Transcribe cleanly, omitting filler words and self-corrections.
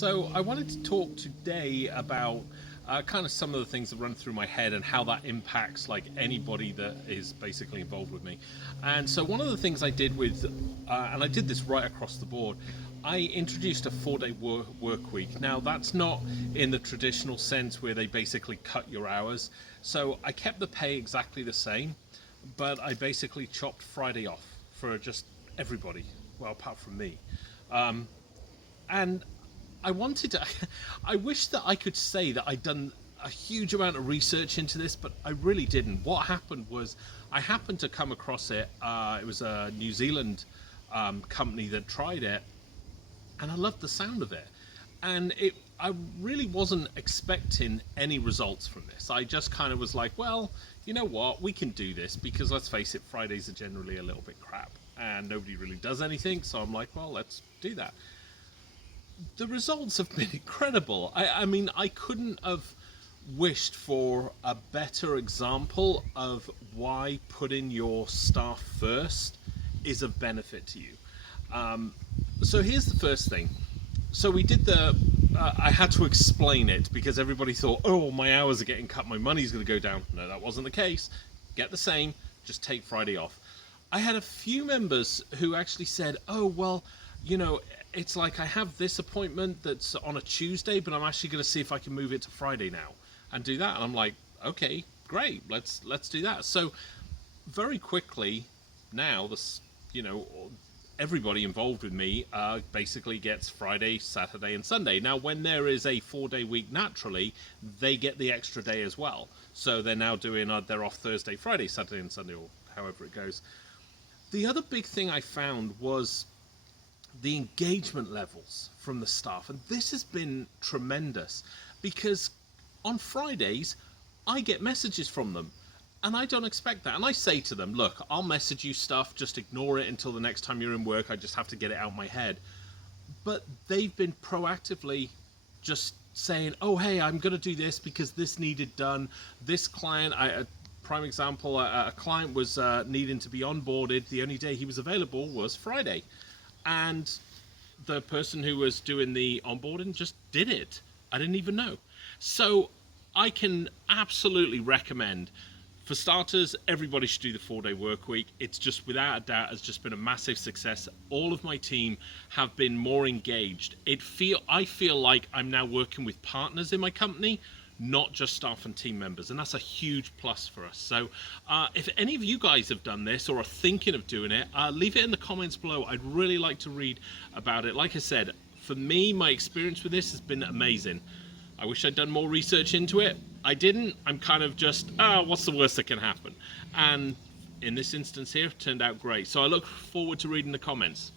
So I wanted to talk today about kind of some of the things that run through my head and how that impacts like anybody that is basically involved with me. And so one of the things I did with, and I did this right across the board, I introduced a 4-day work week. Now that's not in the traditional sense where they basically cut your hours. So I kept the pay exactly the same, but I basically chopped Friday off for just everybody, well, apart from me. And I wanted to, I wish that I could say that I'd done a huge amount of research into this, but I really didn't. What happened was I happened to come across it. It was a New Zealand company that tried it, and I loved the sound of it. And I really wasn't expecting any results from this. I just kind of was like, well, you know what, we can do this because let's face it, Fridays are generally a little bit crap and nobody really does anything. So I'm like, well, let's do that. The results have been incredible. I mean, I couldn't have wished for a better example of why putting your staff first is of benefit to you. So here's the first thing. So we did I had to explain it because everybody thought, oh, my hours are getting cut, my money's going to go down. No, that wasn't the case. Get the same, just take Friday off. I had a few members who actually said, oh, well, you know, it's like I have this appointment that's on a Tuesday, but I'm actually going to see if I can move it to Friday now and do that. And I'm like, okay, great, let's do that. So very quickly now, everybody involved with me basically gets Friday, Saturday, and Sunday. Now, when there is a 4-day week, naturally, they get the extra day as well. So they're now doing, they're off Thursday, Friday, Saturday, and Sunday, or however it goes. The other big thing I found was the engagement levels from the staff, and this has been tremendous because on Fridays I get messages from them and I don't expect that, and I say to them, look, I'll message you stuff, just ignore it until the next time you're in work, I just have to get it out of my head. But they've been proactively just saying, oh hey, I'm gonna do this because this needed done. This client, prime example, a client was needing to be onboarded. The only day he was available was Friday, and the person who was doing the onboarding just did it. I didn't even know. So I can absolutely recommend, for starters, everybody should do the 4-day work week. It's just, without a doubt, has just been a massive success. All of my team have been more engaged. I feel like I'm now working with partners in my company, not just staff and team members, and that's a huge plus for us. So if any of you guys have done this or are thinking of doing it, leave it in the comments below. I'd really like to read about it. Like I said, for me, my experience with this has been amazing. I wish I'd done more research into it. I didn't. I'm kind of just, what's the worst that can happen? And in this instance here, it turned out great. So I look forward to reading the comments.